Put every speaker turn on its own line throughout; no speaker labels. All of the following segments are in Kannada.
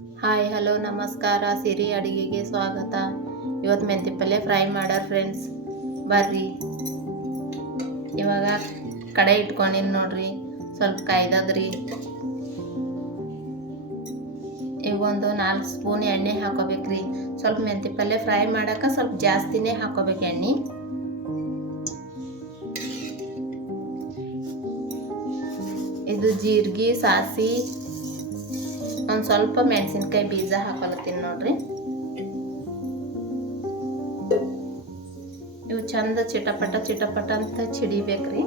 ಹಾಯ್ ಹಲೋ ನಮಸ್ಕಾರ. ಸಿರಿ ಅಡುಗೆಗೆ ಸ್ವಾಗತ. ಇವತ್ತು ಮೆಂತಿ ಪಲ್ಯ ಫ್ರೈ ಮಾಡೋ ಫ್ರೆಂಡ್ಸ್ ಬರ್ರಿ. ಇವಾಗ ಕಡೆ ಇಟ್ಕೊಂಡಿನಿ ನೋಡ್ರಿ. ಸ್ವಲ್ಪ ಕಾಯ್ದದ್ರಿ. ಈಗ ಒಂದು ನಾಲ್ಕು ಸ್ಪೂನ್ ಎಣ್ಣೆ ಹಾಕೋಬೇಕ್ರಿ. ಸ್ವಲ್ಪ ಮೆಂತಿ ಪಲ್ಯ ಫ್ರೈ ಮಾಡೋಕೆ ಸ್ವಲ್ಪ ಜಾಸ್ತಿನೇ ಹಾಕೋಬೇಕು ಎಣ್ಣೆ. ಇದು ಜೀರಿಗೆ ಸಾಸಿ ಒಂದು ಸ್ವಲ್ಪ ಮೆಣಸಿನ್ಕಾಯಿ ಬೀಜ ಹಾಕೊಳತ್ತೀನಿ ನೋಡ್ರಿ. ಇವು ಚಂದ ಚಿಟಪಟ ಚಿಟಪಟ ಅಂತ ಚಿಡಿಬೇಕ್ರಿ.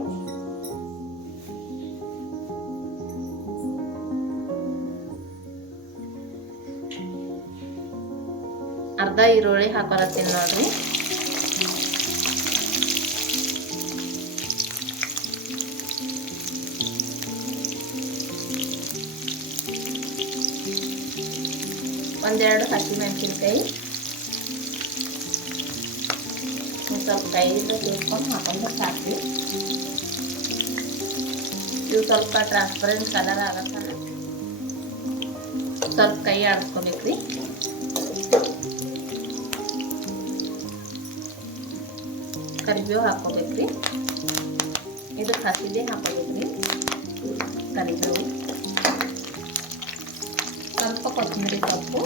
ಅರ್ಧ ಈರುಳ್ಳಿ ಹಾಕೊಳತ್ತೀನಿ ನೋಡ್ರಿ. ಒಂದೆರಡು ಹಸಿಮೆಣಸಿನ್ಕಾಯಿ ಸ್ವಲ್ಪ ಕೈಯಿಂದ ತಿಳ್ಕೊಂಡು ಹಾಕೊಂಡು ಸಾಕು ಇವು ಸ್ವಲ್ಪ ಟ್ರಾನ್ಸ್ಪರೆಂಟ್ ಕಲರ್ ಆಗತ್ತಲ್ಲ? ಸ್ವಲ್ಪ ಕೈ ಆಡಿಸ್ಕೊಬೇಕ್ರಿ. ಕರಿಬೇವು ಹಾಕೋಬೇಕ್ರಿ ಇದಕ್ಕೆ ಹಸಿದೆ ಹಾಕೋಬೇಕ್ರಿ ಕರಿಬೇವು. ಸ್ವಲ್ಪ ಕೊತ್ತಂಬರಿ ಸೊಪ್ಪು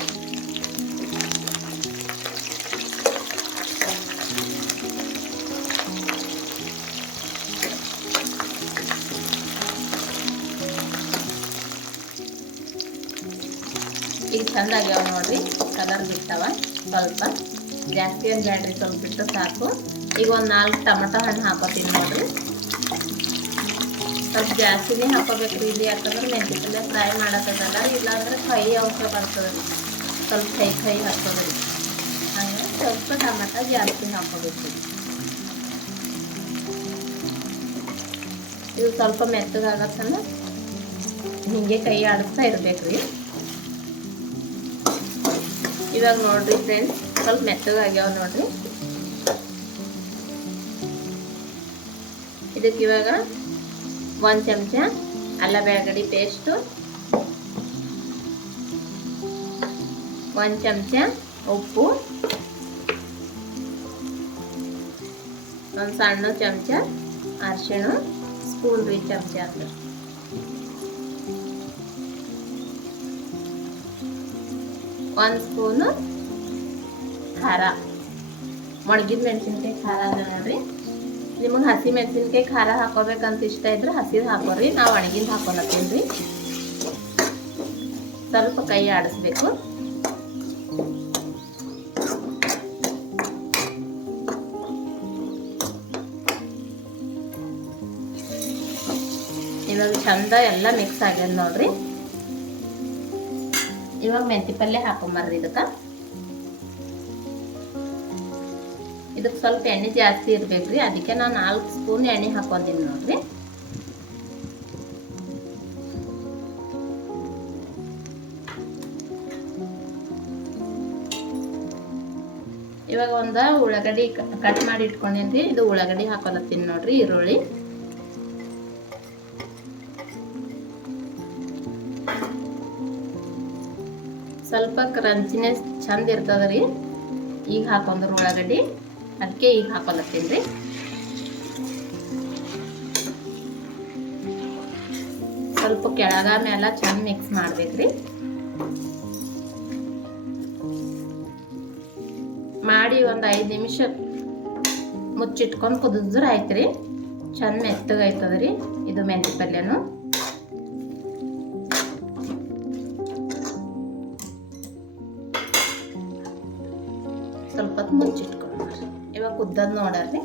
ಈಗ ಚಂದ ಆಗ್ಯಾವ ನೋಡ್ರಿ ಕಲರ್ ಬಿಡ್ತಾವ ಸ್ವಲ್ಪ ಜಾಸ್ತಿ ಏನು ಬೇಡ್ರಿ ಸ್ವಲ್ಪ ಬಿಟ್ಟು ಸಾಕು ಈಗ ಒಂದು ನಾಲ್ಕು ಟೊಮಟೊ ಹಣ್ಣು ಹಾಕೋತೀನಿ ನೋಡ್ರಿ ಸ್ವಲ್ಪ ಜಾಸ್ತಿನೇ ಹಾಕೋಬೇಕು. ಇಲ್ಲಿ ಯಾಕಂದ್ರೆ ಮೆಂತ್ಯ ಪಲ್ಯ ಫ್ರೈ ಮಾಡತ್ತದಲ್ಲ ಇಲ್ಲಾಂದ್ರೆ ಕೈ ಅವಕ್ಕೆ ಬರ್ತದೆ. ರೀ ಸ್ವಲ್ಪ ಕೈ ಕೈ ಹಾಕೋದ್ರಿ ಹಂಗೆ ಸ್ವಲ್ಪ ಟೊಮಟ ಜಾಸ್ತಿ ಹಾಕೋಬೇಕು. ಇದು ಸ್ವಲ್ಪ ಮೆತ್ತಗಾಗತ್ತಲ್ಲ ಹಿಂಗೆ ಕೈ ಆಡಿಸ್ತಾ ರೀ. ಇವಾಗ ನೋಡ್ರಿ ಫ್ರೆಂಡ್ಸ್ ಸ್ವಲ್ಪ ಮೆತ್ತಗಾಗ್ಯಾವ ನೋಡ್ರಿ. ಇದಕ್ಕೆ ಇವಾಗ ಒಂದು ಚಮಚ ಅಲ್ಲ ಬೆಳಗಡಿ ಪೇಸ್ಟು ಒಂದು ಚಮಚ ಉಪ್ಪು ಒಂದು ಸಣ್ಣ ಚಮಚ ಅರಿಶಿಣ ಸ್ಪೂನ್ ರೀ ಚಮಚ ಅಂದ್ರೆ ಒಂದು ಸ್ಪೂನು ಖಾರ ಒಣಗಿದ ಮೆಣಸಿನ್ಕಾಯಿ ಖಾರ ಅದ ನೋಡ್ರಿ ನಿಮಗೆ ಹಸಿ ಮೆಣಸಿನ್ಕಾಯಿ ಖಾರ ಹಾಕೋಬೇಕಂತ ಇಷ್ಟ ಇದ್ರೆ ಹಸಿದು ಹಾಕೋರಿ. ನಾವು ಅಣಗಿಂದ ಹಾಕೊಳತ್ತೀನಿ ರೀ ಸ್ವಲ್ಪ ಕೈ ಆಡಿಸ್ಬೇಕು. ಇವಾಗ ಚಂದ ಎಲ್ಲ ಮಿಕ್ಸ್ ಆಗ್ಯದ ನೋಡ್ರಿ. ಇವಾಗ ಮೆಂತಿ ಪಲ್ಯ ಹಾಕೊಂಬರ್ರಿ ಇದಕ್ಕೆ. ಇದಕ್ಕೆ ಸ್ವಲ್ಪ ಎಣ್ಣೆ ಜಾಸ್ತಿ ಇರ್ಬೇಕ್ರಿ ಅದಕ್ಕೆ ನಾನು ನಾಲ್ಕು ಸ್ಪೂನ್ ಎಣ್ಣೆ ಹಾಕೊಂತೀನಿ ನೋಡ್ರಿ. ಇವಾಗ ಒಂದು ಉಳ್ಳಾಗಡ್ಡಿ ಕಟ್ ಮಾಡಿ ಇಟ್ಕೊಂಡೇನ್ರಿ ಇದು ಉಳ್ಳಾಗಡ್ಡಿ ಹಾಕೊಲತ್ತೀನಿ ನೋಡ್ರಿ ಈರುಳ್ಳಿ. ಸ್ವಲ್ಪ ಕ್ರಂಚಿನೆಸ್ ಚಂದ ಇರ್ತದ ರೀ. ಈಗ ಹಾಕೊಂಡ್ರು ಉಳ್ಳಾಗಡ್ಡಿ. ಅದಕ್ಕೆ ಈಗ ಹಾಕೊಳತ್ತೀನಿ ಸ್ವಲ್ಪ ಕೆಳಗ ಮೇಲೆ ಚೆಂದ ಮಿಕ್ಸ್ ಮಾಡ್ಬೇಕ್ರಿ. ಮಾಡಿ ಒಂದು ಐದು ನಿಮಿಷ ಮುಚ್ಚಿಟ್ಕೊಂಡು ಕುದಿದ್ರೆ ಆಯ್ತು ರೀ ಚೆಂದ ಮೆತ್ತಗಾಯ್ತದ ರೀ ಇದು ಮೆಂತ್ಯ ಪಲ್ಯನು. ಕುದ್ದದ್ ನೋಡ್ರಿ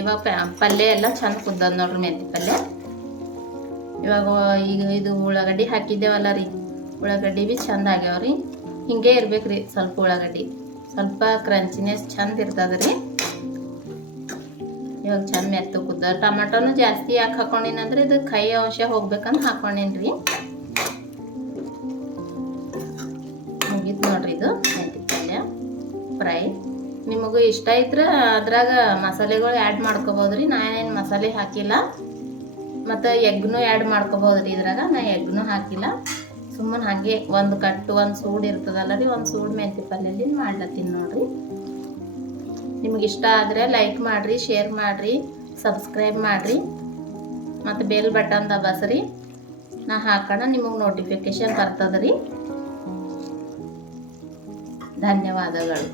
ಇವಾಗ ಪಲ್ಯ ಎಲ್ಲ ಚಂದ ಕುದ್ದದ್ ನೋಡ್ರಿ ಮೆಂತಿ ಪಲ್ಯ. ಇವಾಗ ಈಗ ಇದು ಉಳ್ಳಾಗಡ್ಡಿ ಹಾಕಿದ್ದೇವಲ್ಲ ರೀ. ಉಳ್ಳಾಗಡ್ಡಿ ಭೀ ಚಂದ ಆಗ್ಯಾವ್ರಿ ಹಿಂಗೆ ಇರ್ಬೇಕ್ರಿ ಸ್ವಲ್ಪ ಉಳ್ಳಾಗಡ್ಡಿ. ಸ್ವಲ್ಪ ಕ್ರಂಚಿನೆಸ್ ಚಂದ ಇರ್ತದ ರೀ. ಇವಾಗ ಚಂದ ಮೆತ್ತ ಕುದ್ದ ಟಮಾಟೋನು ಜಾಸ್ತಿ ಯಾಕೆ ಹಾಕೊಂಡಿನಂದ್ರೆ ಇದು ಕೈ ಅಂಶ ಹೋಗ್ಬೇಕಂತ ಹಾಕೊಂಡಿನ್ರಿ ಮುಗೀತು ನೋಡ್ರಿ ಇದು. ಫ್ರೈ ನಿಮಗೂ ಇಷ್ಟ ಇದ್ರೆ ಅದ್ರಾಗ ಮಸಾಲೆಗಳು ಆ್ಯಡ್ ಮಾಡ್ಕೋಬೋದು ರೀ ನಾನೇನು ಮಸಾಲೆ ಹಾಕಿಲ್ಲ. ಮತ್ತು ಎಗ್ನು ಆ್ಯಡ್ ಮಾಡ್ಕೋಬೋದ್ರಿ ಇದ್ರಾಗ. ನಾ ಎಗ್ನು ಹಾಕಿಲ್ಲ. ಸುಮ್ಮನೆ ಹಾಗೆ ಒಂದು ಕಟ್ಟು ಒಂದು ಸೂಡು ಇರ್ತದಲ್ಲ ರೀ, ಒಂದು ಸೂಡು ಮೆಂತಿ ಪಲ್ಯಲ್ಲಿ ಮಾಡ್ಲತ್ತೀನಿ ನೋಡಿರಿ. ನಿಮ್ಗೆ ಇಷ್ಟ ಆದರೆ ಲೈಕ್ ಮಾಡಿರಿ ಶೇರ್ ಮಾಡಿರಿ ಸಬ್ಸ್ಕ್ರೈಬ್ ಮಾಡಿರಿ. ಮತ್ತು ಬೆಲ್ ಬಟನ್ ದಬಸ್ರಿ ನಾ ಹಾಕೋಣ, ನಿಮಗೆ ನೋಟಿಫಿಕೇಶನ್ ಬರ್ತದ ರೀ ಧನ್ಯವಾದಗಳು.